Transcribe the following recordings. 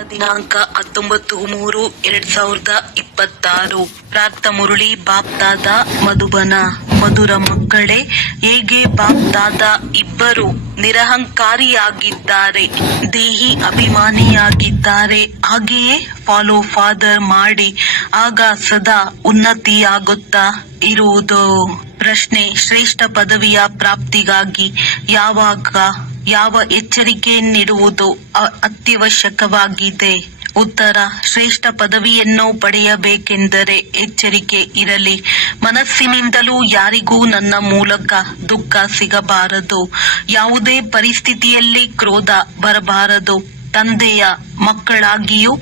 ದಿನಾಂಕ 19/3/2026. ಪ್ರಾಪ್ತ ಮುರಳಿ ಬಾಪ್ದಾದ ಮಧುಬನ. ಮಧುರ ಮಕ್ಕಳೇ, ಹೇಗೆ ಬಾಪ್ದಾದ ಇಬ್ಬರು ನಿರಹಂಕಾರಿಯಾಗಿದ್ದಾರೆ, ದೇಹಿ ಅಭಿಮಾನಿಯಾಗಿದ್ದಾರೆ, ಹಾಗೆಯೇ ಫಾಲೋ ಫಾದರ್ ಮಾಡಿ ಆಗ ಸದಾ ಉನ್ನತಿಯಾಗುತ್ತಾ ಇರುವುದು. ಪ್ರಶ್ನೆ: ಶ್ರೇಷ್ಠ ಪದವಿಯ ಪ್ರಾಪ್ತಿಗಾಗಿ ಯಾವ ಎಚ್ಚರಿಕೆ ನೀಡುವುದು ಅತ್ಯವಶ್ಯಕವಾಗಿದೆ? ಉತ್ತರ: ಶ್ರೇಷ್ಠ ಪದವಿಯನ್ನು ಪಡೆಯಬೇಕೆಂದರೆ ಎಚ್ಚರಿಕೆ ಇರಲಿ. ಮನಸ್ಸಿನಿಂದಲೂ ಯಾರಿಗೂ ನನ್ನ ಮೂಲಕ ದುಃಖ ಸಿಗಬಾರದು. ಯಾವುದೇ ಪರಿಸ್ಥಿತಿಯಲ್ಲಿ ಕ್ರೋಧ ಬರಬಾರದು. ತಂದೆಯ ಮಕ್ಕಳಾಗಿಯೂ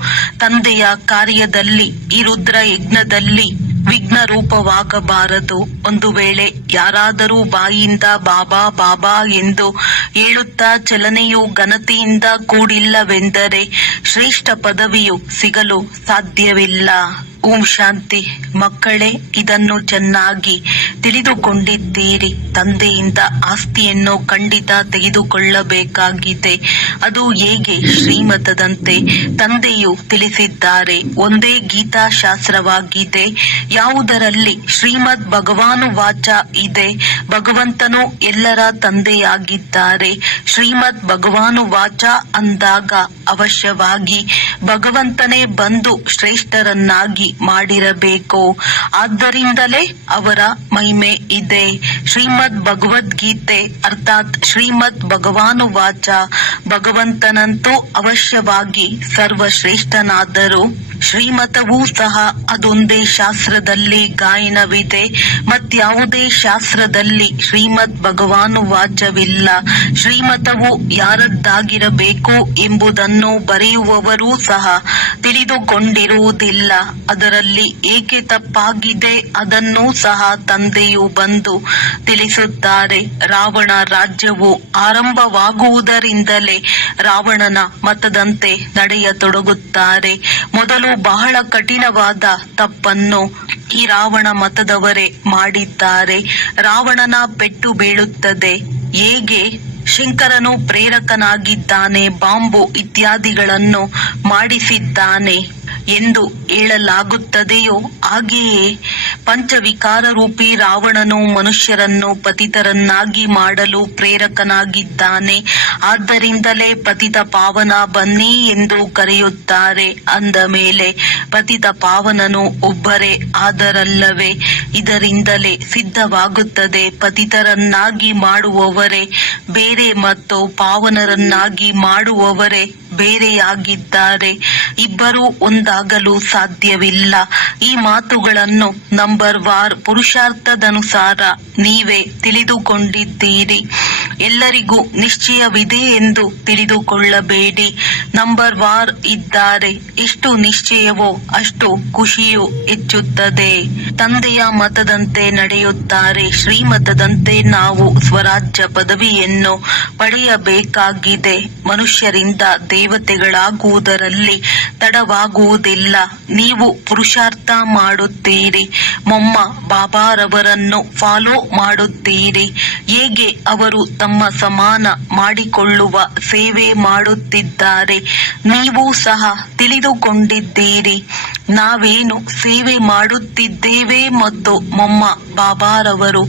ತಂದೆಯ ಕಾರ್ಯದಲ್ಲಿ ಈ ರುದ್ರ ಯಜ್ಞದಲ್ಲಿ ವಿಘ್ನ ರೂಪವಾಗಬಾರದು. ಒಂದು ವೇಳೆ ಯಾರಾದರೂ ಬಾಯಿಯಿಂದ ಬಾಬಾ ಬಾಬಾ ಎಂದು ಹೇಳುತ್ತಾ ಚಲನೆಯು ಘನತೆಯಿಂದ ಕೂಡಿಲ್ಲವೆಂದರೆ ಶ್ರೇಷ್ಠ ಪದವಿಯು ಸಿಗಲು ಸಾಧ್ಯವಿಲ್ಲ. ಓಂ ಶಾಂತಿ. ಮಕ್ಕಳೇ, ಇದನ್ನು ಚೆನ್ನಾಗಿ ತಿಳಿದುಕೊಂಡಿದ್ದೀರಿ. ತಂದೆಯಿಂದ ಆಸ್ತಿಯನ್ನು ಖಂಡಿತ ತೆಗೆದುಕೊಳ್ಳಬೇಕಾಗಿದೆ. ಅದು ಹೇಗೆ? ಶ್ರೀಮತದಂತೆ ತಂದೆಯು ತಿಳಿಸಿದ್ದಾರೆ. ಒಂದೇ ಗೀತಾಶಾಸ್ತ್ರವಾಗಿದೆ, ಯಾವುದರಲ್ಲಿ ಶ್ರೀಮದ್ ಭಗವಾನುವಾಚ ಇದೆ. ಭಗವಂತನು ಎಲ್ಲರ ತಂದೆಯಾಗಿದ್ದಾರೆ. ಶ್ರೀಮದ್ ಭಗವಾನುವಾಚ ಅಂದಾಗ ಅವಶ್ಯವಾಗಿ ಭಗವಂತನೇ ಬಂದು ಶ್ರೇಷ್ಠರನ್ನಾಗಿ ಮಾಡಿರಬೇಕು. ಆದ್ದರಿಂದಲೇ ಅವರ ಮಹಿಮೆ ಇದೆ. ಶ್ರೀಮದ್ ಭಗವದ್ಗೀತೆ ಅರ್ಥಾತ್ ಶ್ರೀಮದ್ ಭಗವಾನುವಾಚ. ಭಗವಂತನಂತೂ ಅವಶ್ಯವಾಗಿ ಸರ್ವಶ್ರೇಷ್ಠನಾದರೂ ಶ್ರೀಮತವೂ ಸಹ ಅದೊಂದೇ ಶಾಸ್ತ್ರದಲ್ಲಿ ಗಾಯನವಿದೆ. ಮತ್ಯಾವುದೇ ಶಾಸ್ತ್ರದಲ್ಲಿ ಶ್ರೀಮದ್ ಭಗವಾನುವಾಚವಿಲ್ಲ. ಶ್ರೀಮತವು ಯಾರದ್ದಾಗಿರಬೇಕು ಎಂಬುದನ್ನು ಬರೆಯುವವರೂ ಸಹ ತಿಳಿದುಕೊಂಡಿರುವುದಿಲ್ಲ. ಅದರಲ್ಲಿ ಏಕೆ ತಪ್ಪಾಗಿದೆ ಅದನ್ನೂ ಸಹ ತಂದೆಯು ಬಂದು ತಿಳಿಸುತ್ತಾರೆ. ರಾವಣ ರಾಜ್ಯವು ಆರಂಭವಾಗುವುದರಿಂದಲೇ ರಾವಣನ ಮತದಂತೆ ನಡೆಯತೊಡಗುತ್ತಾರೆ. ಮೊದಲು ಬಹಳ ಕಠಿಣವಾದ ತಪ್ಪನ್ನು ಈ ರಾವಣ ಮತದವರೇ ಮಾಡಿದ್ದಾರೆ. ರಾವಣನ ಪೆಟ್ಟು ಬೀಳುತ್ತದೆ. ಹೇಗೆ ಶಂಕರನು ಪ್ರೇರಕನಾಗಿದ್ದಾನೆ, ಬಾಂಬು ಇತ್ಯಾದಿಗಳನ್ನು ಮಾಡಿಸಿದ್ದಾನೆ ಎಂದು ಹೇಳಲಾಗುತ್ತದೆಯೋ ಹಾಗೆಯೇ ಪಂಚವಿಕಾರ ರೂಪಿ ರಾವಣನು ಮನುಷ್ಯರನ್ನು ಪತಿತರನ್ನಾಗಿ ಮಾಡಲು ಪ್ರೇರಕನಾಗಿದ್ದಾನೆ. ಆದ್ದರಿಂದಲೇ ಪತಿತ ಪಾವನ ಬನ್ನಿ ಎಂದು ಕರೆಯುತ್ತಾರೆ. ಅಂದ ಮೇಲೆ ಪತಿತ ಪಾವನನು ಒಬ್ಬರೇ ಆದರಲ್ಲವೇ? ಇದರಿಂದಲೇ ಸಿದ್ಧವಾಗುತ್ತದೆ ಪತಿತರನ್ನಾಗಿ ಮಾಡುವವರೇ ಬೇರೆ ಮತ್ತು ಪಾವನರನ್ನಾಗಿ ಮಾಡುವವರೇ ಬೇರೆಯಾಗಿದ್ದಾರೆ. ಇಬ್ಬರೂ ಒಂದಾಗಲು ಸಾಧ್ಯವಿಲ್ಲ. ಈ ಮಾತುಗಳನ್ನು ನಂಬರ್ ವಾರ್ ಪುರುಷಾರ್ಥದನುಸಾರ ನೀವೇ ತಿಳಿದುಕೊಂಡಿದ್ದೀರಿ. ಎಲ್ಲರಿಗೂ ನಿಶ್ಚಯವಿದೆ ಎಂದು ತಿಳಿದುಕೊಳ್ಳಬೇಡಿ. ನಂಬರ್ ವಾರ್ ಇದ್ದಾರೆ. ಎಷ್ಟು ನಿಶ್ಚಯವೋ ಅಷ್ಟು ಖುಷಿಯು ಹೆಚ್ಚುತ್ತದೆ. ತಂದೆಯ ಮತದಂತೆ ನಡೆಯುತ್ತಾರೆ. ಶ್ರೀಮತದಂತೆ ನಾವು ಸ್ವರಾಜ್ಯ ಪದವಿಯನ್ನು ಪಡೆಯಬೇಕಾಗಿದೆ. ಮನುಷ್ಯರಿಂದ ದೇವತೆಗಳಾಗುವುದರಲ್ಲಿ ತಡವಾಗುವುದಿಲ್ಲ. ನೀವು ಪುರುಷಾರ್ಥ ಮಾಡುತ್ತೀರಿ. ಮೊಮ್ಮ ಬಾಬಾರವರನ್ನು ಫಾಲೋ ಮಾಡುತ್ತೀರಿ. ಹೇಗೆ ಅವರು ತಮ್ಮ ಸಮಾನ ಮಾಡಿಕೊಳ್ಳುವ ಸೇವೆ ಮಾಡುತ್ತಿದ್ದಾರೆ, ನೀವು ಸಹ ತಿಳಿದುಕೊಂಡಿದ್ದೀರಿ. ನಾವೇನು ಸೇವೆ ಮಾಡುತ್ತಿದ್ದೇವೆ ಮತ್ತು ಮೊಮ್ಮ ಬಾಬಾರವರು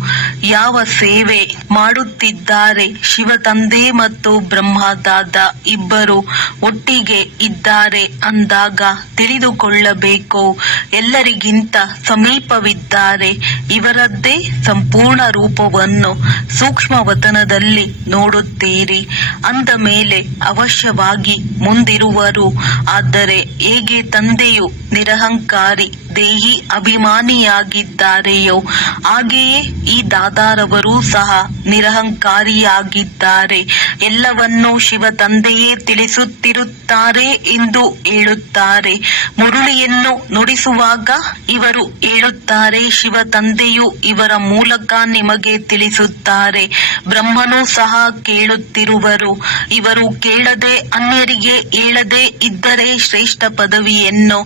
ಯಾವ ಸೇವೆ ಮಾಡುತ್ತಿದ್ದಾರೆ. ಶಿವ ತಂದೆ ಮತ್ತು ಬ್ರಹ್ಮದಾದ ಇಬ್ಬರು ಒಟ್ಟಿಗೆ ಇದ್ದಾರೆ ಅಂದಾಗ ತಿಳಿದುಕೊಳ್ಳಬೇಕು. ಎಲ್ಲರಿಗಿಂತ ಸಮೀಪವಿದ್ದಾರೆ. ಇವರದ್ದೇ ಸಂಪೂರ್ಣ ರೂಪವನ್ನು ಸೂಕ್ಷ್ಮವತನದಲ್ಲಿ ನೋಡುತ್ತೀರಿ. ಅಂದ ಮೇಲೆ ಅವಶ್ಯವಾಗಿ ಮುಂದಿರುವರು. ಆದರೆ ಹೇಗೆ ತಂದೆಯು ನಿರಹಂಕಾರಿ ದೇಹಿ ಅಭಿಮಾನಿಯಾಗಿದ್ದಾರೆಯೋ ಹಾಗೆಯೇ ಈ ದಾದಾರವರು ಸಹ ನಿರಹಂಕಾರಿಯಾಗಿದ್ದಾರೆ. ಎಲ್ಲವನ್ನೂ ಶಿವ ತಂದೆಯೇ ತಿಳಿಸುತ್ತಿರುತ್ತಾರೆ ಎಂದು ಹೇಳುತ್ತಾರೆ. ಮುರುಳಿಯನ್ನು ನುಡಿಸುವಾಗ ಇವರು ಹೇಳುತ್ತಾರೆ, ಶಿವ ತಂದೆಯು ಇವರ ಮೂಲಕ ನಿಮಗೆ ತಿಳಿಸುತ್ತಾರೆ. ಬ್ರಹ್ಮನು ಸಹ ಕೇಳುತ್ತಿರುವರು. ಇವರು ಕೇಳದೆ ಅನ್ಯರಿಗೆ ಹೇಳದೆ ಇದ್ದರೆ ಶ್ರೇಷ್ಠ ಪದವಿಯನ್ನು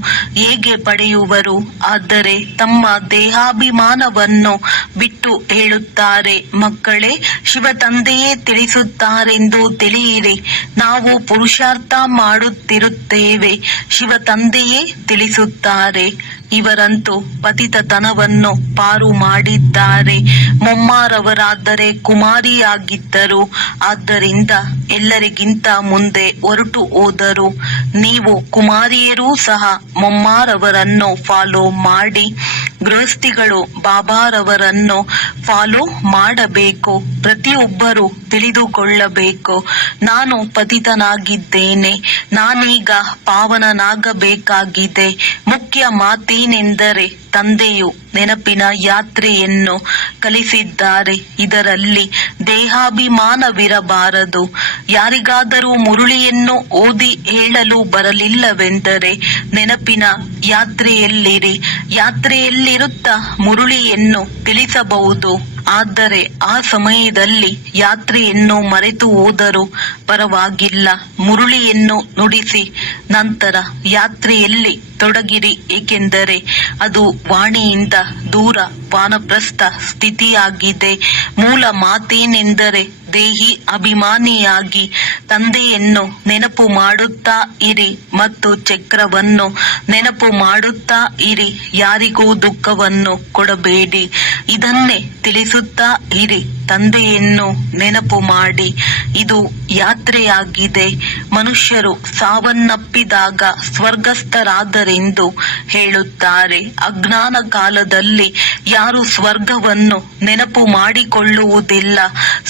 ಹೇಗೆ ಪಡೆಯುವರು? ಆದರೆ ತಮ್ಮ ದೇಹಾಭಿಮಾನವನ್ನು ಬಿಟ್ಟು ಹೇಳುತ್ತಾರೆ, ಮಕ್ಕಳೇ, ಶಿವ ತಂದೆಯೇ ತಿಳಿಸುತ್ತಾರೆಂದು ತಿಳಿಯಿರಿ. ನಾವು ಪುರುಷಾರ್ಥ ಮಾಡುತ್ತಿರುತ್ತೇವೆ, ಶಿವ ತಂದೆಯೇ ತಿಳಿಸುತ್ತಾರೆ. ಇವರಂತೂ ಪತಿತತನವನ್ನು ಪಾರು ಮಾಡಿದ್ದಾರೆ. ಮೊಮ್ಮಾರವರಾದರೆ ಕುಮಾರಿಯಾಗಿದ್ದರು, ಆದ್ದರಿಂದ ಎಲ್ಲರಿಗಿಂತ ಮುಂದೆ ಹೊರಟು ಹೋದರು. ನೀವು ಕುಮಾರಿಯರೂ ಸಹ ಮೊಮ್ಮಾರವರನ್ನು ಫಾಲೋ ಮಾಡಿ. ಗೃಹಸ್ಥಿಗಳು ಬಾಬಾರವರನ್ನು ಫಾಲೋ ಮಾಡಬೇಕು. ಪ್ರತಿಯೊಬ್ಬರೂ ತಿಳಿದುಕೊಳ್ಳಬೇಕು, ನಾನು ಪತಿತನಾಗಿದ್ದೇನೆ, ನಾನೀಗ ಪಾವನನಾಗಬೇಕಾಗಿದೆ. ಮುಖ್ಯ ಮಾತೇನೆಂದರೆ ತಂದೆಯು ನೆನಪಿನ ಯಾತ್ರೆಯನ್ನು ಕಲಿಸಿದ್ದಾರೆ. ಇದರಲ್ಲಿ ದೇಹಾಭಿಮಾನವಿರಬಾರದು. ಯಾರಿಗಾದರೂ ಮುರುಳಿಯನ್ನು ಓದಿ ಹೇಳಲು ಬರಲಿಲ್ಲವೆಂದರೆ ನೆನಪಿನ ಯಾತ್ರೆಯಲ್ಲಿರಿ. ಯಾತ್ರೆಯಲ್ಲಿರುತ್ತಾ ಮುರುಳಿಯನ್ನು ತಿಳಿಸಬಹುದು. ಆದರೆ ಆ ಸಮಯದಲ್ಲಿ ಯಾತ್ರೆಯನ್ನು ಮರೆತು ಹೋದರೂ ಪರವಾಗಿಲ್ಲ. ಮುರುಳಿಯನ್ನು ನುಡಿಸಿ ನಂತರ ಯಾತ್ರೆಯಲ್ಲಿ ತೊಡಗಿರಿ, ಏಕೆಂದರೆ ಅದು ವಾಣಿಯಿಂದ ದೂರ ವಾನಪ್ರಸ್ಥ ಸ್ಥಿತಿಯಾಗಿದೆ. ಮೂಲ ಮಾತೇನೆಂದರೆ ದೇಹಿ ಅಭಿಮಾನಿಯಾಗಿ ತಂದೆಯನ್ನು ನೆನಪು ಮಾಡುತ್ತಾ ಇರಿ ಮತ್ತು ಚಕ್ರವನ್ನು ನೆನಪು ಮಾಡುತ್ತಾ ಇರಿ. ಯಾರಿಗೂ ದುಃಖವನ್ನು ಕೊಡಬೇಡಿ. ಇದನ್ನೇ ತಿಳಿಸುತ್ತಾ ಇರಿ, ತಂದೆಯನ್ನು ನೆನಪು ಮಾಡಿ. ಇದು ಯಾತ್ರೆಯಾಗಿದೆ. ಮನುಷ್ಯರು ಸಾವನ್ನಪ್ಪಿದಾಗ ಸ್ವರ್ಗಸ್ಥರಾದರೆಂದು ಹೇಳುತ್ತಾರೆ. ಅಜ್ಞಾನ ಕಾಲದಲ್ಲಿ ಯಾರು ಸ್ವರ್ಗವನ್ನು ನೆನಪು ಮಾಡಿಕೊಳ್ಳುವುದಿಲ್ಲ.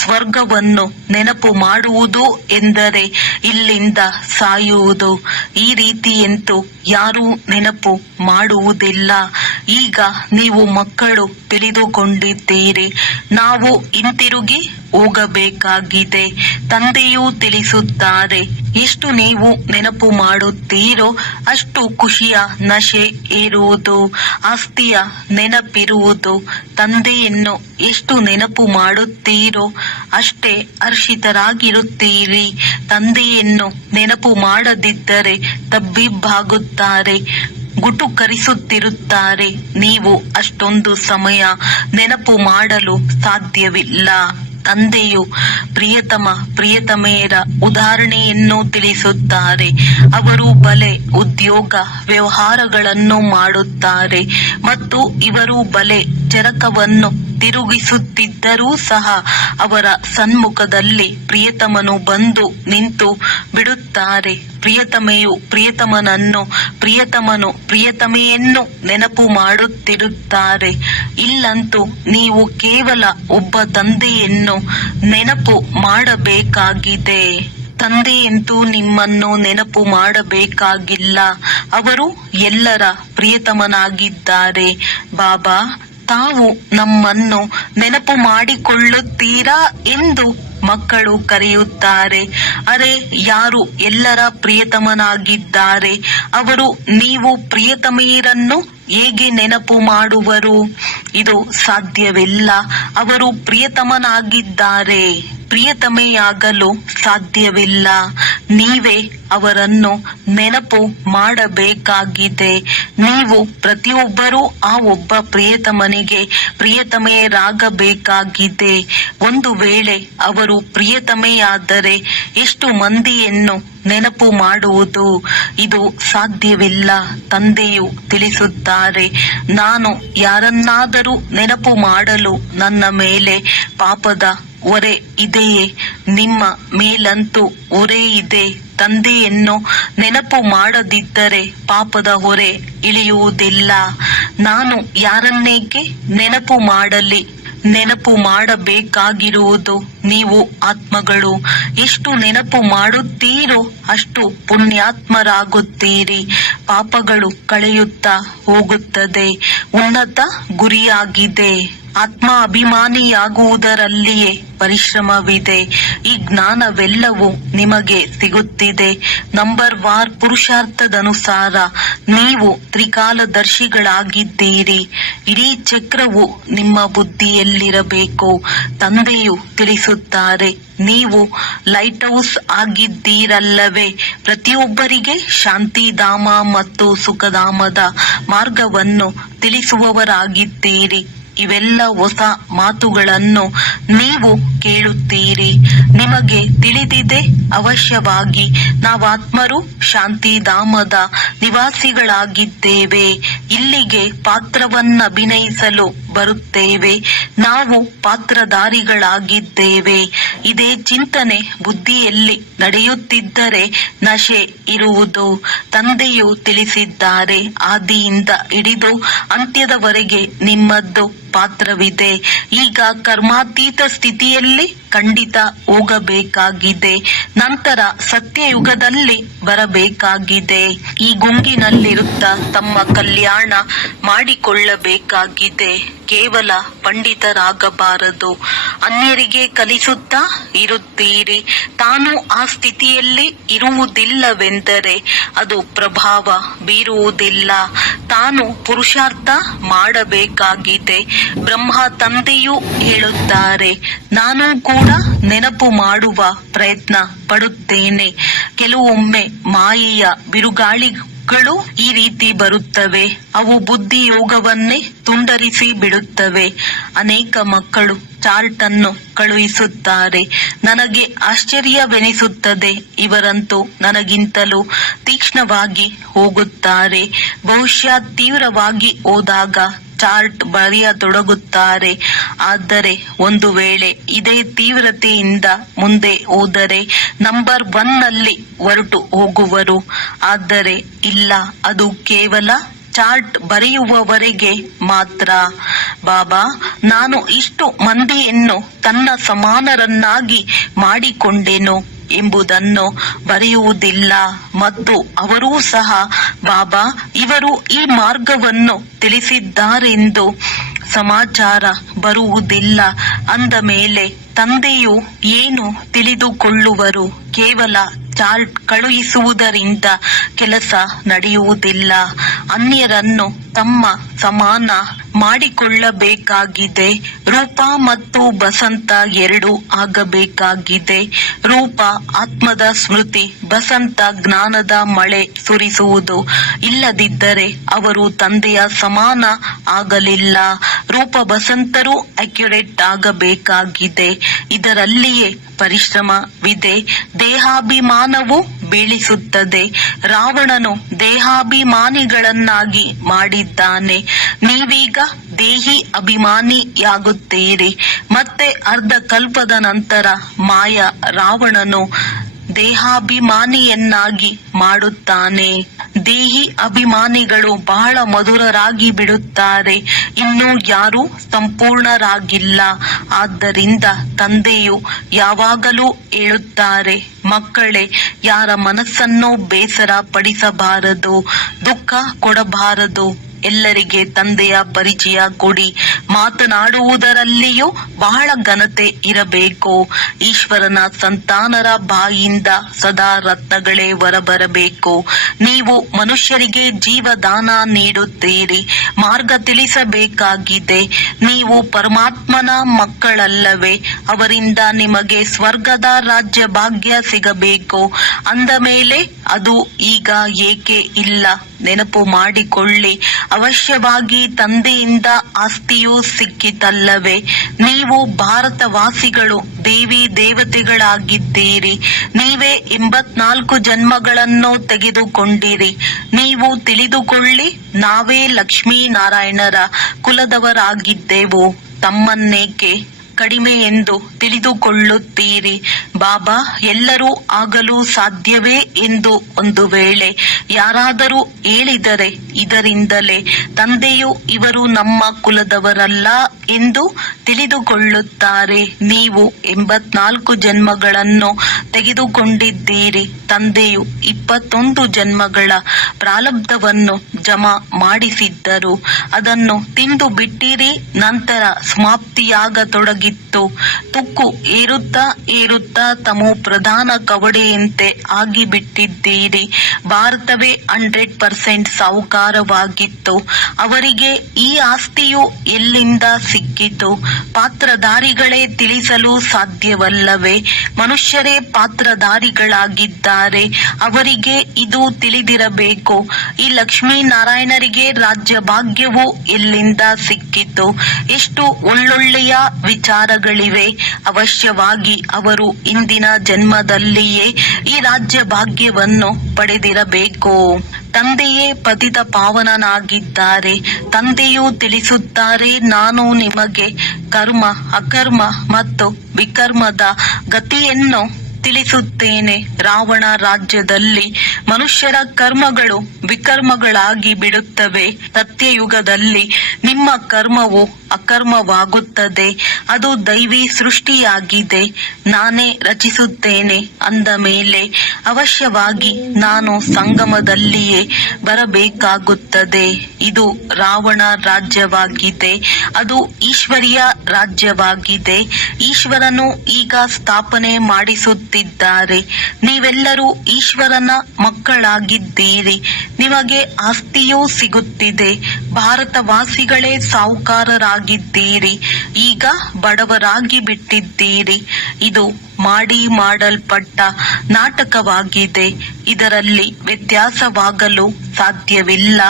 ಸ್ವರ್ಗವನ್ನು ನೆನಪು ಮಾಡುವುದು ಎಂದರೆ ಇಲ್ಲಿಂದ ಸಾಯುವುದು. ಈ ರೀತಿಯಂತೂ ಯಾರೂ ನೆನಪು ಮಾಡುವುದಿಲ್ಲ. ಈಗ ನೀವು ಮಕ್ಕಳು ತಿಳಿದುಕೊಂಡಿದ್ದೀರಿ. ನಾವು ಹಿಂತಿರುಗಿ ಹೋಗಬೇಕಾಗಿದೆ. ತಂದೆಯೂ ತಿಳಿಸುತ್ತಾರೆ, ಎಷ್ಟು ನೀವು ನೆನಪು ಮಾಡುತ್ತೀರೋ ಅಷ್ಟು ಖುಷಿಯ ನಶೆ ಏರುವುದು, ಆಸ್ತಿಯ ನೆನಪಿರುವುದು. ತಂದೆಯನ್ನು ಎಷ್ಟು ನೆನಪು ಮಾಡುತ್ತೀರೋ ಅಷ್ಟೇ ಹರ್ಷಿತರಾಗಿರುತ್ತೀರಿ. ತಂದೆಯನ್ನು ನೆನಪು ಮಾಡದಿದ್ದರೆ ತಬ್ಬಿಬ್ಬಾಗುತ್ತಾರೆ, ಗುಟುಕರಿಸುತ್ತಿರುತ್ತಾರೆ. ನೀವು ಅಷ್ಟೊಂದು ಸಮಯ ನೆನಪು ಮಾಡಲು ಸಾಧ್ಯವಿಲ್ಲ. ತಂದೆಯು ಪ್ರಿಯತಮ ಪ್ರಿಯತಮೆಯರ ಉದಾಹರಣೆಯನ್ನು ತಿಳಿಸುತ್ತಾರೆ. ಅವರು ಬಲೆ ಉದ್ಯೋಗ ವ್ಯವಹಾರಗಳನ್ನು ಮಾಡುತ್ತಾರೆ ಮತ್ತು ಇವರು ಬಲೆ ಚರಕವನ್ನು ತಿರುಗಿಸುತ್ತಿದ್ದರೂ ಸಹ ಅವರ ಸನ್ಮುಖದಲ್ಲಿ ಪ್ರಿಯತಮನು ಬಂದು ನಿಂತು ಬಿಡುತ್ತಾರೆ. ಪ್ರಿಯತಮೆಯು ಪ್ರಿಯತಮನನ್ನು, ಪ್ರಿಯತಮನು ಪ್ರಿಯತಮೆಯನ್ನು ನೆನಪು ಮಾಡುತ್ತಿರುತ್ತಾರೆ. ಇಲ್ಲಂತೂ ನೀವು ಕೇವಲ ಒಬ್ಬ ತಂದೆಯನ್ನು ನೆನಪು ಮಾಡಬೇಕಾಗಿದೆ. ತಂದೆಯಂತೂ ನಿಮ್ಮನ್ನು ನೆನಪು ಮಾಡಬೇಕಾಗಿಲ್ಲ. ಅವರು ಎಲ್ಲರ ಪ್ರಿಯತಮನಾಗಿದ್ದಾರೆ. ಬಾಬಾ ತಾವು ನಮ್ಮನ್ನು ನೆನಪು ಮಾಡಿಕೊಳ್ಳುತ್ತೀರಾ ಎಂದು ಮಕ್ಕಳು ಕರೆಯುತ್ತಾರೆ. ಅರೆ, ಯಾರು ಎಲ್ಲರ ಪ್ರಿಯತಮನಾಗಿದ್ದಾರೆ, ಅವರು ನೀವು ಪ್ರಿಯತಮೆಯರನ್ನು ಹೇಗೆ ನೆನಪು ಮಾಡುವರು? ಇದು ಸಾಧ್ಯವಿಲ್ಲ. ಅವರು ಪ್ರಿಯತಮನಾಗಿದ್ದಾರೆ, ಪ್ರಿಯತಮೆಯಾಗಲು ಸಾಧ್ಯವಿಲ್ಲ. ನೀವೇ ಅವರನ್ನು ನೆನಪು ಮಾಡಬೇಕಾಗಿದೆ. ನೀವು ಪ್ರತಿಯೊಬ್ಬರೂ ಆ ಒಬ್ಬ ಪ್ರಿಯತಮನಿಗೆ ಪ್ರಿಯತಮೆಯರಾಗಬೇಕಾಗಿದೆ. ಒಂದು ವೇಳೆ ಅವರು ಪ್ರಿಯತಮೆಯಾದರೆ ಎಷ್ಟು ಮಂದಿಯನ್ನು ನೆನಪು ಮಾಡುವುದು? ಇದು ಸಾಧ್ಯವಿಲ್ಲ. ತಂದೆಯು ತಿಳಿಸುತ್ತಾರೆ, ನಾನು ಯಾರನ್ನಾದರೂ ನೆನಪು ಮಾಡಲು ನನ್ನ ಮೇಲೆ ಪಾಪದ ಹೊರೆ ಇದೆಯೇ? ನಿಮ್ಮ ಮೇಲಂತೂ ಹೊರೆ ಇದೆ. ತಂದೆಯನ್ನು ನೆನಪು ಮಾಡದಿದ್ದರೆ ಪಾಪದ ಹೊರೆ ಇಳಿಯುವುದಿಲ್ಲ. ನಾನು ಯಾರನ್ನೇಕೆ ನೆನಪು ಮಾಡಲಿ? ನೆನಪು ಮಾಡಬೇಕಾಗಿರುವುದು ನೀವು ಆತ್ಮಗಳು. ಎಷ್ಟು ನೆನಪು ಮಾಡುತ್ತೀರೋ ಅಷ್ಟು ಪುಣ್ಯಾತ್ಮರಾಗುತ್ತೀರಿ. ಪಾಪಗಳು ಕಳೆಯುತ್ತಾ ಹೋಗುತ್ತದೆ. ಉನ್ನತ ಗುರಿಯಾಗಿದೆ. ಆತ್ಮ ಅಭಿಮಾನಿಯಾಗುವುದರಲ್ಲಿಯೇ ಪರಿಶ್ರಮವಿದೆ. ಈ ಜ್ಞಾನವೆಲ್ಲವೂ ನಿಮಗೆ ಸಿಗುತ್ತಿದೆ. ನಂಬರ್ ವಾರ್ ಪುರುಷಾರ್ಥದನುಸಾರ ನೀವು ತ್ರಿಕಾಲದರ್ಶಿಗಳಾಗಿದ್ದೀರಿ. ಇಡೀ ಚಕ್ರವು ನಿಮ್ಮ ಬುದ್ಧಿಯಲ್ಲಿರಬೇಕು. ತಂದೆಯು ತಿಳಿಸುತ್ತಾರೆ, ನೀವು ಲೈಟ್ ಹೌಸ್ ಆಗಿದ್ದೀರಲ್ಲವೇ? ಪ್ರತಿಯೊಬ್ಬರಿಗೆ ಶಾಂತಿಧಾಮ ಮತ್ತು ಸುಖಧಾಮದ ಮಾರ್ಗವನ್ನು ತಿಳಿಸುವವರಾಗಿದ್ದೀರಿ. ಇವೆಲ್ಲ ಹೊಸ ಮಾತುಗಳನ್ನು ನೀವು ಕೇಳುತ್ತೀರಿ. ನಿಮಗೆ ತಿಳಿದಿದೆ, ಅವಶ್ಯವಾಗಿ ನಾವಾತ್ಮರು ಶಾಂತಿಧಾಮದ ನಿವಾಸಿಗಳಾಗಿದ್ದೇವೆ. ಇಲ್ಲಿಗೆ ಪಾತ್ರವನ್ನಭಿನಯಿಸಲು ಬರುತ್ತೇವೆ. ನಾವು ಪಾತ್ರಧಾರಿಗಳಾಗಿದ್ದೇವೆ. ಇದೇ ಚಿಂತನೆ ಬುದ್ಧಿಯಲ್ಲಿ ನಡೆಯುತ್ತಿದ್ದರೆ ನಶೆ ಇರುವುದು. ತಂದೆಯು ತಿಳಿಸಿದ್ದಾರೆ, ಆದಿಯಿಂದ ಹಿಡಿದು ಅಂತ್ಯದವರೆಗೆ ನಿಮ್ಮದ್ದು ಪಾತ್ರವಿದೆ. ಈಗ ಕರ್ಮಾತೀತ ಸ್ಥಿತಿಯಲ್ಲಿ ಖಂಡಿತ ಹೋಗಬೇಕಾಗಿದೆ. ನಂತರ ಸತ್ಯಯುಗದಲ್ಲಿ ಬರಬೇಕಾಗಿದೆ. ಈ ಗುಂಗಿನಲ್ಲಿರುತ್ತಾ ತಮ್ಮ ಕಲ್ಯಾಣ ಮಾಡಿಕೊಳ್ಳಬೇಕಾಗಿದೆ. ಕೇವಲ ಪಂಡಿತರಾಗಬಾರದು. ಅನ್ಯರಿಗೆ ಕಲಿಸುತ್ತಾ ಇರುತ್ತೀರಿ. ತಾನು ಆ ಸ್ಥಿತಿಯಲ್ಲಿ ಇರುವುದಿಲ್ಲವೆಂದರೆ ಅದು ಪ್ರಭಾವ ಬೀರುವುದಿಲ್ಲ. ತಾನು ಪುರುಷಾರ್ಥ ಮಾಡಬೇಕಾಗಿದೆ. ಬ್ರಹ್ಮ ತಂದೆಯೂ ಹೇಳುತ್ತಾರೆ, ನಾನು ಕೂಡ ನೆನಪು ಮಾಡುವ ಪ್ರಯತ್ನ ಪಡುತ್ತೇನೆ. ಕೆಲವೊಮ್ಮೆ ಮಾಯೆಯ ಬಿರುಗಾಳಿಗಳು ಈ ರೀತಿ ಬರುತ್ತವೆ. ಅವು ಬುದ್ಧಿ ಯೋಗವನ್ನೇ ತುಂಡರಿಸಿ ಬಿಡುತ್ತವೆ. ಅನೇಕ ಮಕ್ಕಳು ಚಾರ್ಟ್ ಅನ್ನು ಕಳುಹಿಸುತ್ತಾರೆ. ನನಗೆ ಆಶ್ಚರ್ಯವೆನಿಸುತ್ತದೆ. ಇವರಂತೂ ನನಗಿಂತಲೂ ತೀಕ್ಷ್ಣವಾಗಿ ಹೋಗುತ್ತಾರೆ. ಬಹುಶಃ ತೀವ್ರವಾಗಿ ಹೋದಾಗ ಚಾರ್ಟ್ ಬರೆಯತೊಡಗುತ್ತಾರೆ. ಆದರೆ ಒಂದು ವೇಳೆ ಇದೇ ತೀವ್ರತೆಯಿಂದ ಮುಂದೆ ಹೋದರೆ ನಂಬರ್ 1 ನಲ್ಲಿ ಹೊರಟು ಹೋಗುವರು. ಆದರೆ ಇಲ್ಲ, ಅದು ಕೇವಲ ಚಾರ್ಟ್ ಬರೆಯುವವರೆಗೆ ಮಾತ್ರ. ಬಾಬಾ, ನಾನು ಇಷ್ಟು ಮಂದಿಯನ್ನು ತನ್ನ ಸಮಾನರನ್ನಾಗಿ ಮಾಡಿಕೊಂಡೆನು ಎಂಬುದನ್ನು ಬರೆಯುವುದಿಲ್ಲ. ಮತ್ತು ಅವರೂ ಸಹ ಬಾಬಾ ಇವರು ಈ ಮಾರ್ಗವನ್ನು ತಿಳಿಸಿದ್ದಾರೆಂದು ಸಮಾಚಾರ ಬರುವುದಿಲ್ಲ. ಅಂದ ಮೇಲೆ ತಂದೆಯು ಏನು ತಿಳಿದುಕೊಳ್ಳುವರು? ಕೇವಲ ಚಾರ್ಟ್ ಕಳುಹಿಸುವುದರಿಂದ ಕೆಲಸ ನಡೆಯುವುದಿಲ್ಲ. ಅನ್ಯರನ್ನು ತಮ್ಮ ಸಮಾನ ಮಾಡಿಕೊಳ್ಳಬೇಕಾಗಿದೆ. ರೂಪ ಮತ್ತು ಬಸಂತ ಎರಡೂ ಆಗಬೇಕಾಗಿದೆ. ರೂಪ ಆತ್ಮದ ಸ್ಮೃತಿ, ಬಸಂತ ಜ್ಞಾನದ ಮಳೆ ಸುರಿಸುವುದು. ಇಲ್ಲದಿದ್ದರೆ ಅವರು ತಂದೆಯ ಸಮಾನ ಆಗಲಿಲ್ಲ. ರೂಪ ಬಸಂತರು ಅಕ್ಯುರೇಟ್ ಆಗಬೇಕಾಗಿದೆ. ಇದರಲ್ಲಿಯೇ ಪರಿಶ್ರಮವಿದೆ. ದೇಹಾಭಿಮಾನವು ಬೀಳಿಸುತ್ತದೆ. ರಾವಣನು ದೇಹಾಭಿಮಾನಿಗಳನ್ನಾಗಿ ಮಾಡಿದ್ದಾನೆ. ನೀವೀಗ ದೇಹಿ ಅಭಿಮಾನಿಯಾಗುತ್ತೀರಿ. ಮತ್ತೆ ಅರ್ಧ ಕಲ್ಪದ ನಂತರ ಮಾಯ ರಾವಣನು ದೇಹಾಭಿಮಾನಿಯನ್ನಾಗಿ ಮಾಡುತ್ತಾನೆ. ದೇಹಿ ಅಭಿಮಾನಿಗಳು ಬಹಳ ಮಧುರರಾಗಿ ಬಿಡುತ್ತಾರೆ. ಇನ್ನೂ ಯಾರೂ ಸಂಪೂರ್ಣರಾಗಿಲ್ಲ. ಆದ್ದರಿಂದ ತಂದೆಯು ಯಾವಾಗಲೂ ಹೇಳುತ್ತಾರೆ, ಮಕ್ಕಳೇ, ಯಾರ ಮನಸ್ಸನ್ನು ಬೇಸರ ಪಡಿಸಬಾರದು, ದುಃಖ ಕೊಡಬಾರದು. ಎಲ್ಲರಿಗೆ ತಂದೆಯ ಪರಿಚಯ ಕೊಡಿ. ಮಾತನಾಡುವುದರಲ್ಲಿಯೂ ಬಹಳ ಘನತೆ ಇರಬೇಕು. ಈಶ್ವರನ ಸಂತಾನರ ಬಾಯಿಂದ ಸದಾ ರತ್ನಗಳೇ ಹೊರಬರಬೇಕು. ನೀವು ಮನುಷ್ಯರಿಗೆ ಜೀವದಾನ ನೀಡುತ್ತೀರಿ. ಮಾರ್ಗ ತಿಳಿಸಬೇಕಾಗಿದೆ. ನೀವು ಪರಮಾತ್ಮನ ಮಕ್ಕಳಲ್ಲವೇ? ಅವರಿಂದ ನಿಮಗೆ ಸ್ವರ್ಗದ ರಾಜ್ಯ ಭಾಗ್ಯ ಸಿಗಬೇಕು. ಅಂದ ಮೇಲೆ ಅದು ಈಗ ಏಕೆ ಇಲ್ಲ? ನೆನಪು ಮಾಡಿಕೊಳ್ಳಿ. ಅವಶ್ಯವಾಗಿ ತಂದೆಯಿಂದ ಆಸ್ತಿಯೂ ಸಿಕ್ಕಿತಲ್ಲವೇ? ನೀವು ಭಾರತವಾಸಿಗಳು ದೇವಿ ದೇವತೆಗಳಾಗಿದ್ದೀರಿ. ನೀವೇ 84 ಜನ್ಮಗಳನ್ನು ತೆಗೆದುಕೊಂಡಿರಿ. ನೀವು ತಿಳಿದುಕೊಳ್ಳಿ, ನಾವೇ ಲಕ್ಷ್ಮೀನಾರಾಯಣರ ಕುಲದವರಾಗಿದ್ದೆವು. ತಮ್ಮನ್ನೇಕೆ ಕಡಿಮೆ ಎಂದು ತಿಳಿದುಕೊಳ್ಳುತ್ತೀರಿ? ಬಾಬಾ, ಎಲ್ಲರೂ ಆಗಲು ಸಾಧ್ಯವೇ ಎಂದು ಒಂದು ವೇಳೆ ಯಾರಾದರೂ ಹೇಳಿದರೆ ಇದರಿಂದಲೇ ತಂದೆಯು ಇವರು ನಮ್ಮ ಕುಲದವರಲ್ಲ ಎಂದು ತಿಳಿದುಕೊಳ್ಳುತ್ತಾರೆ. ನೀವು 84 ಜನ್ಮಗಳನ್ನು ತೆಗೆದುಕೊಂಡಿದ್ದೀರಿ. ತಂದೆಯು 21 ಜನ್ಮಗಳ ಪ್ರಾರಬ್ಧವನ್ನು ಜಮಾ ಮಾಡಿಸಿದ್ದರು. ಅದನ್ನು ತಿಂದು ಬಿಟ್ಟಿರಿ. ನಂತರ ಸಮಾಪ್ತಿಯಾಗತೊಡಗಿತು. ಆಗಿತ್ತು. ತುಕ್ಕು ಏರುತ್ತಾ ಏರುತ್ತಾ ತಮೋ ಪ್ರಧಾನ ಕವಡೆಯಂತೆ ಆಗಿಬಿಟ್ಟಿದ್ದೀರಿ. ಭಾರತವೇ 100% ಸಾಹುಕಾರವಾಗಿತ್ತು. ಅವರಿಗೆ ಈ ಆಸ್ತಿಯು ಎಲ್ಲಿಂದ ಸಿಕ್ಕಿತು? ಪಾತ್ರಧಾರಿಗಳೇ ತಿಳಿಸಲು ಸಾಧ್ಯವಲ್ಲವೇ? ಮನುಷ್ಯರೇ ಪಾತ್ರಧಾರಿಗಳಾಗಿದ್ದಾರೆ. ಅವರಿಗೆ ಇದು ತಿಳಿದಿರಬೇಕು. ಈ ಲಕ್ಷ್ಮೀನಾರಾಯಣರಿಗೆ ರಾಜ್ಯ ಭಾಗ್ಯವು ಎಲ್ಲಿಂದ ಸಿಕ್ಕಿತು? ಎಷ್ಟು ಒಳ್ಳೊಳ್ಳೆಯ ವಿಚಾರಗಳಿವೆ. ಅವಶ್ಯವಾಗಿ ಅವರು ಇಂದಿನ ಜನ್ಮದಲ್ಲಿಯೇ ಈ ರಾಜ್ಯ ಭಾಗ್ಯವನ್ನು ಪಡೆದಿರಬೇಕು. ತಂದೆಯೇ ಪತಿತ ಪಾವನನಾಗಿದ್ದಾರೆ. ತಂದೆಯು ತಿಳಿಸುತ್ತಾರೆ, ನಾನು ನಿಮಗೆ ಕರ್ಮ, ಅಕರ್ಮ ಮತ್ತು ವಿಕರ್ಮದ ಗತಿಯನ್ನು ತಿಳಿಸುತ್ತೇನೆ. ರಾವಣ ರಾಜ್ಯದಲ್ಲಿ ಮನುಷ್ಯರ ಕರ್ಮಗಳು ವಿಕರ್ಮಗಳಾಗಿ ಬಿಡುತ್ತವೆ. ಸತ್ಯಯುಗದಲ್ಲಿ ನಿಮ್ಮ ಕರ್ಮವು ಅಕರ್ಮವಾಗುತ್ತದೆ. ಅದು ದೈವಿ ಸೃಷ್ಟಿಯಾಗಿದೆ. ನಾನೇ ರಚಿಸುತ್ತೇನೆ ಅಂದ ಮೇಲೆ ಅವಶ್ಯವಾಗಿ ನಾನು ಸಂಗಮದಲ್ಲಿಯೇ ಬರಬೇಕಾಗುತ್ತದೆ. ಇದು ರಾವಣ ರಾಜ್ಯವಾಗಿದೆ. ಅದು ಈಶ್ವರಿಯ ರಾಜ್ಯವಾಗಿದೆ. ಈಶ್ವರನು ಈಗ ಸ್ಥಾಪನೆ ಮಾಡಿಸುತ್ತಿದ್ದಾರೆ. ನೀವೆಲ್ಲರೂ ಈಶ್ವರನ ಮಕ್ಕಳಾಗಿದ್ದೀರಿ. ನಿಮಗೆ ಆಸ್ತಿಯೂ ಸಿಗುತ್ತಿದೆ. ಭಾರತವಾಸಿಗಳೇ ಸಾಹುಕಾರರಾಗಿದ್ದೀರಿ. ಈಗ ಬಡವರಾಗಿ ಬಿಟ್ಟಿದ್ದೀರಿ. ಇದು ಮಾಡಲ್ಪಟ್ಟ ನಾಟಕವಾಗಿದೆ. ಇದರಲ್ಲಿ ವ್ಯತ್ಯಾಸವಾಗಲು ಸಾಧ್ಯವಿಲ್ಲ.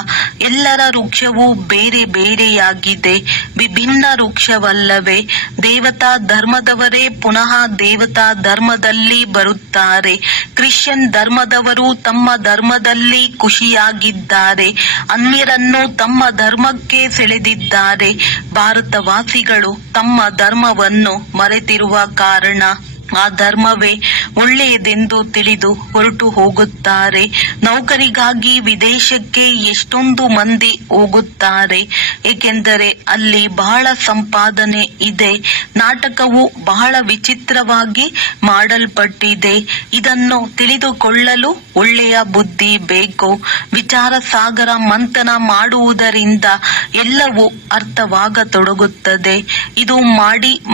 ಎಲ್ಲರ ವೃಕ್ಷವೂ ಬೇರೆ ಬೇರೆಯಾಗಿದೆ. ವಿಭಿನ್ನ ವೃಕ್ಷವಲ್ಲವೇ? ದೇವತಾ ಧರ್ಮದವರೇ ಪುನಃ ದೇವತಾ ಧರ್ಮದಲ್ಲಿ ಬರುತ್ತಾರೆ. ಕ್ರಿಶ್ಚಿಯನ್ ಧರ್ಮದವರು ತಮ್ಮ ಧರ್ಮದಲ್ಲಿ ಖುಷಿಯಾಗಿದ್ದಾರೆ. ಅನ್ಯರನ್ನು ತಮ್ಮ ಧರ್ಮಕ್ಕೆ ಸೆಳೆದಿದ್ದಾರೆ. ಭಾರತವಾಸಿಗಳು ತಮ್ಮ ಧರ್ಮವನ್ನು ಮರೆತಿರುವ ಕಾರಣ ಆ ಧರ್ಮವೇ ಒಳ್ಳೆಯದೆಂದು ತಿಳಿದು ಹೊರಟು ಹೋಗುತ್ತಾರೆ. ನೌಕರಿಗಾಗಿ ವಿದೇಶಕ್ಕೆ ಎಷ್ಟೊಂದು ಮಂದಿ ಹೋಗುತ್ತಾರೆ, ಏಕೆಂದರೆ ಅಲ್ಲಿ ಬಹಳ ಸಂಪಾದನೆ ಇದೆ. ನಾಟಕವು ಬಹಳ ವಿಚಿತ್ರವಾಗಿ ಮಾಡಲ್ಪಟ್ಟಿದೆ. ಇದನ್ನು ತಿಳಿದುಕೊಳ್ಳಲು ಒಳ್ಳೆಯ ಬುದ್ಧಿ ಬೇಕು. ವಿಚಾರ ಸಾಗರ ಮಂಥನ ಮಾಡುವುದರಿಂದ ಎಲ್ಲವೂ ಅರ್ಥವಾಗತೊಡಗುತ್ತದೆ. ಇದು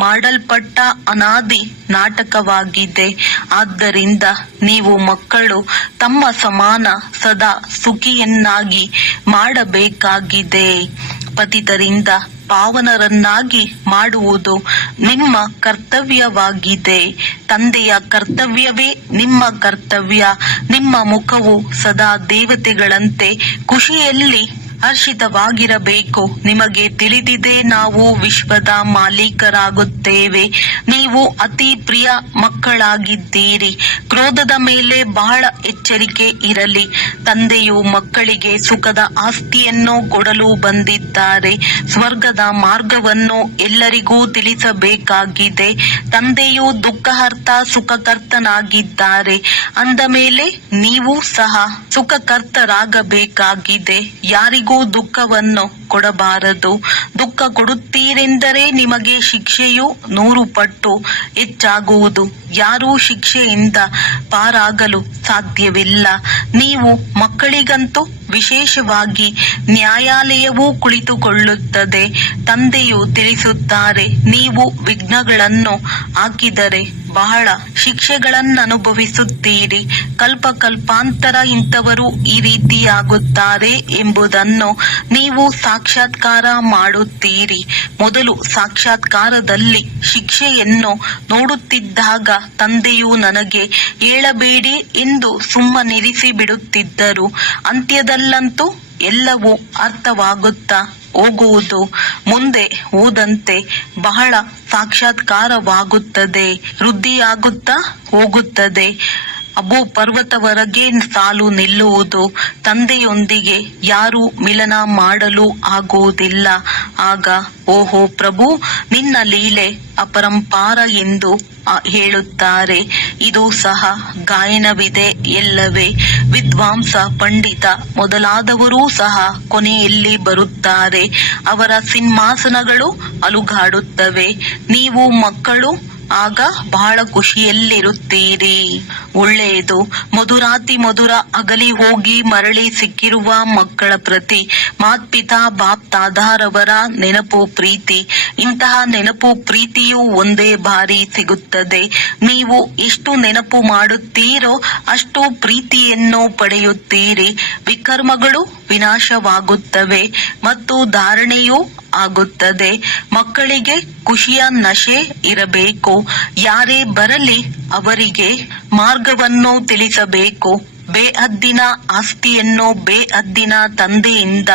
ಮಾಡಲ್ಪಟ್ಟ ಅನಾದಿ ನಾಟಕವಾಗಿದೆ. ಆದ್ದರಿಂದ ನೀವು ಮಕ್ಕಳು ತಮ್ಮ ಸಮಾನ ಸದಾ ಸುಖಿಯನ್ನಾಗಿ ಮಾಡಬೇಕಾಗಿದೆ. ಪತಿತರಿಂದ ಪಾವನರನ್ನಾಗಿ ಮಾಡುವುದು ನಿಮ್ಮ ಕರ್ತವ್ಯವಾಗಿದೆ. ತಂದೆಯ ಕರ್ತವ್ಯವೇ ನಿಮ್ಮ ಕರ್ತವ್ಯ. ನಿಮ್ಮ ಮುಖವು ಸದಾ ದೇವತೆಗಳಂತೆ ಖುಷಿಯಲ್ಲಿ ಹರ್ಷಿತವಾಗಿರಬೇಕು. ನಿಮಗೆ ತಿಳಿದಿದೆ, ನಾವು ವಿಶ್ವದ ಮಾಲೀಕರಾಗುತ್ತೇವೆ. ನೀವು ಅತಿ ಪ್ರಿಯ ಮಕ್ಕಳಾಗಿದ್ದೀರಿ. ಕ್ರೋಧದ ಮೇಲೆ ಬಹಳ ಎಚ್ಚರಿಕೆ ಇರಲಿ. ತಂದೆಯು ಮಕ್ಕಳಿಗೆ ಸುಖದ ಆಸ್ತಿಯನ್ನು ಕೊಡಲು ಬಂದಿದ್ದಾರೆ. ಸ್ವರ್ಗದ ಮಾರ್ಗವನ್ನು ಎಲ್ಲರಿಗೂ ತಿಳಿಸಬೇಕಾಗಿದೆ. ತಂದೆಯು ದುಃಖಹರ್ತ ಸುಖಕರ್ತನಾಗಿದ್ದಾರೆ. ಅಂದ ಮೇಲೆ ನೀವು ಸಹ ಸುಖಕರ್ತರಾಗಬೇಕಾಗಿದೆ. ಯಾರಿಗೂ ದುಃಖವನ್ನು ಕೊಡಬಾರದು. ದುಃಖ ಕೊಡುತ್ತೀರೆಂದರೆ ನಿಮಗೆ ಶಿಕ್ಷೆಯು 100 ಪಟ್ಟು ಹೆಚ್ಚಾಗುವುದು. ಯಾರೂ ಶಿಕ್ಷೆಯಿಂದ ಪಾರಾಗಲು ಸಾಧ್ಯವಿಲ್ಲ. ನೀವು ಮಕ್ಕಳಿಗಂತೂ ವಿಶೇಷವಾಗಿ ನ್ಯಾಯಾಲಯವೂ ಕುಳಿತುಕೊಳ್ಳುತ್ತದೆ. ತಂದೆಯು ತಿಳಿಸುತ್ತಾರೆ, ನೀವು ವಿಘ್ನಗಳನ್ನು ಹಾಕಿದರೆ ಬಹಳ ಶಿಕ್ಷೆಗಳನ್ನನುಭವಿಸುತ್ತೀರಿ. ಕಲ್ಪಾಂತರ ಇಂಥವರು ಈ ರೀತಿಯಾಗುತ್ತಾರೆ ಎಂಬುದನ್ನು ನೀವು ಸಾಕ್ಷಾತ್ಕಾರ ಮಾಡುತ್ತೀರಿ. ಮೊದಲು ಸಾಕ್ಷಾತ್ಕಾರದಲ್ಲಿ ಶಿಕ್ಷೆಯನ್ನು ನೋಡುತ್ತಿದ್ದಾಗ ತಂದೆಯು ನನಗೆ ಹೇಳಬೇಡಿ ಎಂದು ಸುಮ್ಮನಿರಿಸಿ ಬಿಡುತ್ತಿದ್ದರು. ಅಂತ್ಯದಲ್ಲಂತೂ ಎಲ್ಲವೂ ಅರ್ಥವಾಗುತ್ತಾ ಹೋಗುವುದು. ಮುಂದೆ ಹೋದಂತೆ ಬಹಳ ಸಾಕ್ಷಾತ್ಕಾರವಾಗುತ್ತದೆ, ವೃದ್ಧಿಯಾಗುತ್ತಾ ಹೋಗುತ್ತದೆ. ಅಬು ಪರ್ವತವರೆಗೆ ಸಾಲು ನಿಲ್ಲುವುದು. ತಂದೆಯೊಂದಿಗೆ ಯಾರೂ ಮಿಲನ ಮಾಡಲು ಆಗುವುದಿಲ್ಲ. ಆಗ ಓಹೋ ಪ್ರಭು, ನಿನ್ನ ಲೀಲೆ ಅಪರಂಪಾರ ಎಂದು ಹೇಳುತ್ತಾರೆ. ಇದು ಸಹ ಗಾಯನವಿದೆ ಎಲ್ಲವೇ. ವಿದ್ವಾಂಸ, ಪಂಡಿತ ಮೊದಲಾದವರೂ ಸಹ ಕೊನೆಯಲ್ಲಿ ಬರುತ್ತಾರೆ. ಅವರ ಸಿಂಹಾಸನಗಳು ಅಲುಗಾಡುತ್ತವೆ. ನೀವು ಮಕ್ಕಳು ಆಗ ಬಹಳ ಖುಷಿಯಲ್ಲಿರುತ್ತೀರಿ. ಒಳ್ಳೆಯದು. ಮಧುರಾತಿ ಮಧುರ ಅಗಲಿ ಹೋಗಿ ಮರಳಿ ಸಿಕ್ಕಿರುವ ಮಕ್ಕಳ ಪ್ರತಿ ಮಾತ್ಪಿತಾ ಬಾಪ್ ತಾದಾರವರ ನೆನಪು ಪ್ರೀತಿ. ಇಂತಹ ನೆನಪು ಪ್ರೀತಿಯು ಒಂದೇ ಬಾರಿ ಸಿಗುತ್ತದೆ. ನೀವು ಎಷ್ಟು ನೆನಪು ಮಾಡುತ್ತೀರೋ ಅಷ್ಟು ಪ್ರೀತಿಯನ್ನು ಪಡೆಯುತ್ತೀರಿ. ವಿಕರ್ಮಗಳು ವಿನಾಶವಾಗುತ್ತವೆ ಮತ್ತು ಧಾರಣೆಯೂ ಆಗುತ್ತದೆ. ಮಕ್ಕಳಿಗೆ ಖುಷಿಯ ನಶೆ ಇರಬೇಕು. ಯಾರೇ ಬರಲಿ ಅವರಿಗೆ ಮಾರ್ಗವನ್ನು ತಿಳಿಸಬೇಕು. ಬೇಹದ್ದಿನ ಆಸ್ತಿಯನ್ನು ಬೇಹದ್ದಿನ ತಂದೆಯಿಂದ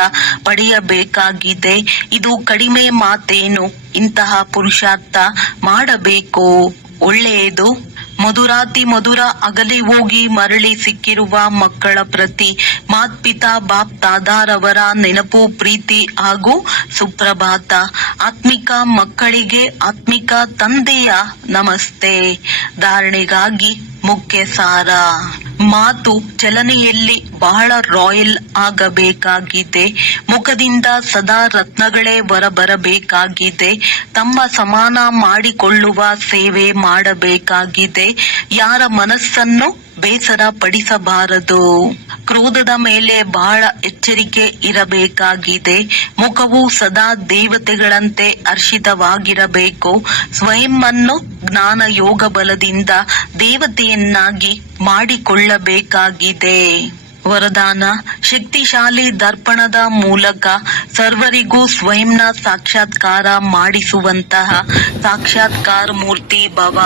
ಪಡೆಯಬೇಕಾಗಿದೆ. ಇದು ಕಡಿಮೆ ಮಾತೇನು. ಇಂತಹ ಪುರುಷಾರ್ಥ ಮಾಡಬೇಕು. ಒಳ್ಳೆಯದು. ಮಧುರಾತಿ ಮಧುರ ಅಗಲಿ ಹೋಗಿ ಮರಳಿ ಸಿಕ್ಕಿರುವ ಮಕ್ಕಳ ಪ್ರತಿ ಮಾತ್ಪಿತಾ ಬಾಪ್ ತಾದಾರವರ ನೆನಪು ಪ್ರೀತಿ ಹಾಗೂ ಸುಪ್ರಭಾತ. ಆತ್ಮಿಕ ಮಕ್ಕಳಿಗೆ ಆತ್ಮಿಕ ತಂದೆಯ ನಮಸ್ತೆ. ಧಾರಣೆಗಾಗಿ ಮುಖ್ಯ ಸಾರ. ಮಾತು ಚಲನೆಯಲ್ಲಿ ಬಹಳ ರಾಯಲ್ ಆಗಬೇಕಾಗಿದೆ. ಮುಖದಿಂದ ಸದಾ ರತ್ನಗಳೇ ಹೊರಬರಬೇಕಾಗಿದೆ. ತಮ್ಮ ಸಮಾನ ಮಾಡಿಕೊಳ್ಳುವ ಸೇವೆ ಮಾಡಬೇಕಾಗಿದೆ. ಯಾರ ಮನಸ್ಸನ್ನು ಬೇಸರ ಪಡಿಸಬಾರದು. ಕ್ರೋಧದ ಮೇಲೆ ಬಹಳ ಎಚ್ಚರಿಕೆ ಇರಬೇಕಾಗಿದೆ. ಮುಖವು ಸದಾ ದೇವತೆಗಳಂತೆ ಹರ್ಷಿತವಾಗಿರಬೇಕು. ಸ್ವಯಂ ಅನ್ನು ಜ್ಞಾನ ಯೋಗ ಬಲದಿಂದ ದೇವತೆಯನ್ನಾಗಿ ಮಾಡಿಕೊಳ್ಳಬೇಕಾಗಿದೆ. ವರದಾನ. ಶಕ್ತಿಶಾಲಿ ದರ್ಪಣದ ಮೂಲಕ ಸರ್ವರಿಗೂ ಸ್ವಯಂನ ಸಾಕ್ಷಾತ್ಕಾರ ಮಾಡಿಸುವಂತಹ ಸಾಕ್ಷಾತ್ಕಾರ ಮೂರ್ತಿ ಭವ.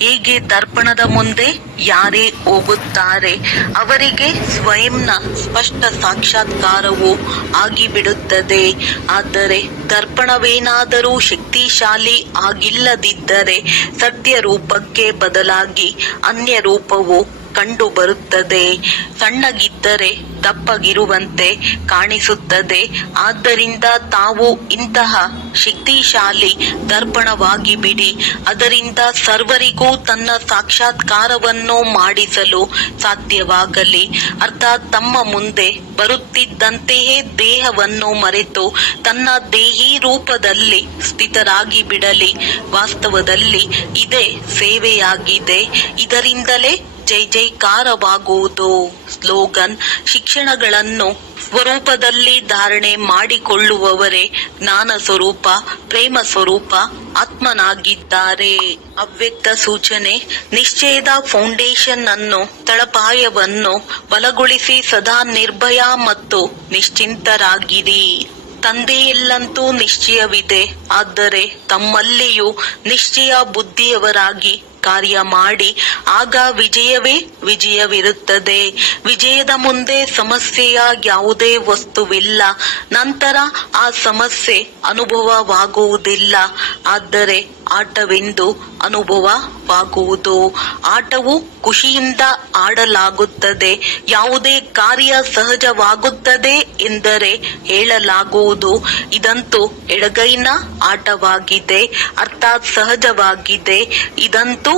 ಹೇಗೆ ದರ್ಪಣದ ಮುಂದೆ ಯಾರೇ ಹೋಗುತ್ತಾರೆ ಅವರಿಗೆ ಸ್ವಯಂನ ಸ್ಪಷ್ಟ ಸಾಕ್ಷಾತ್ಕಾರವು ಆಗಿಬಿಡುತ್ತದೆ. ಆದರೆ ದರ್ಪಣವೇನಾದರೂ ಶಕ್ತಿಶಾಲಿ ಆಗಿಲ್ಲದಿದ್ದರೆ ಸತ್ಯ ರೂಪಕ್ಕೆ ಬದಲಾಗಿ ಅನ್ಯ ರೂಪವು ಕಂಡು ಬರುತ್ತದೆ. ಸಣ್ಣಗಿದ್ದರೆ ದಪ್ಪಗಿರುವಂತೆ ಕಾಣಿಸುತ್ತದೆ. ಆದ್ದರಿಂದ ತಾವು ಇಂತಹ ಶಕ್ತಿಶಾಲಿ ದರ್ಪಣವಾಗಿ ಬಿಡಿ. ಅದರಿಂದ ಸರ್ವರಿಗೂ ತನ್ನ ಸಾಕ್ಷಾತ್ಕಾರವನ್ನು ಮಾಡಿಸಲು ಸಾಧ್ಯವಾಗಲಿ. ಅರ್ಥಾತ್ ತಮ್ಮ ಮುಂದೆ ಬರುತ್ತಿದ್ದಂತೆಯೇ ದೇಹವನ್ನು ಮರೆತು ತನ್ನ ದೇಹಿ ರೂಪದಲ್ಲಿ ಸ್ಥಿತರಾಗಿ ಬಿಡಲಿ. ವಾಸ್ತವದಲ್ಲಿ ಇದೇ ಸೇವೆಯಾಗಿದೆ. ಇದರಿಂದಲೇ ಜೈ ಜೈಕಾರವಾಗುವುದು. ಸ್ಲೋಗನ್. ಶಿಕ್ಷಣಗಳನ್ನು ಸ್ವರೂಪದಲ್ಲಿ ಧಾರಣೆ ಮಾಡಿಕೊಳ್ಳುವವರೇ ಜ್ಞಾನ ಸ್ವರೂಪ, ಪ್ರೇಮ ಸ್ವರೂಪ ಆತ್ಮನಾಗಿದ್ದಾರೆ. ಅವ್ಯಕ್ತ ಸೂಚನೆ. ನಿಶ್ಚಯದ ಫೌಂಡೇಶನ್ ಅನ್ನು ತಳಪಾಯವನ್ನು ಬಲಗೊಳಿಸಿ ಸದಾ ನಿರ್ಭಯ ಮತ್ತು ನಿಶ್ಚಿಂತರಾಗಿರಿ. ತಂದೆಯಲ್ಲಂತೂ ನಿಶ್ಚಯವಿದೆ. ಆದರೆ ತಮ್ಮಲ್ಲಿಯೂ ನಿಶ್ಚಯ ಬುದ್ಧಿಯವರಾಗಿ ಕಾರ್ಯ ಮಾಡಿ. ಆಗ ವಿಜಯವೇ ವಿಜಯವಿರುತ್ತದೆ. ವಿಜಯದ ಮುಂದೆ ಸಮಸ್ಯೆಯ ಯಾವುದೇ ವಸ್ತುವಿಲ್ಲ. ನಂತರ ಆ ಸಮಸ್ಯೆ ಅನುಭವವಾಗುವುದಿಲ್ಲ. ಆದರೆ ಆಟವೆಂದು ಅನುಭವವಾಗುವುದು. ಆಟವು ಖುಷಿಯಿಂದ ಆಡಲಾಗುತ್ತದೆ. ಯಾವುದೇ ಕಾರ್ಯ ಸಹಜವಾಗುತ್ತದೆ ಎಂದರೆ ಹೇಳಲಾಗುವುದು. ಇದಂತೂ ಎಡಗೈನ ಆಟವಾಗಿದೆ, ಅರ್ಥಾತ್ ಸಹಜವಾಗಿದೆ. ಇದಂತೂ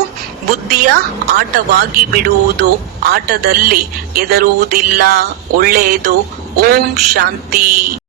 ಬುದ್ಧಿಯ ಆಟವಾಗಿ ಬಿಡುವುದು. ಆಟದಲ್ಲಿ ಹೆದರುವುದಿಲ್ಲ. ಒಳ್ಳೆಯದು. ಓಂ ಶಾಂತಿ.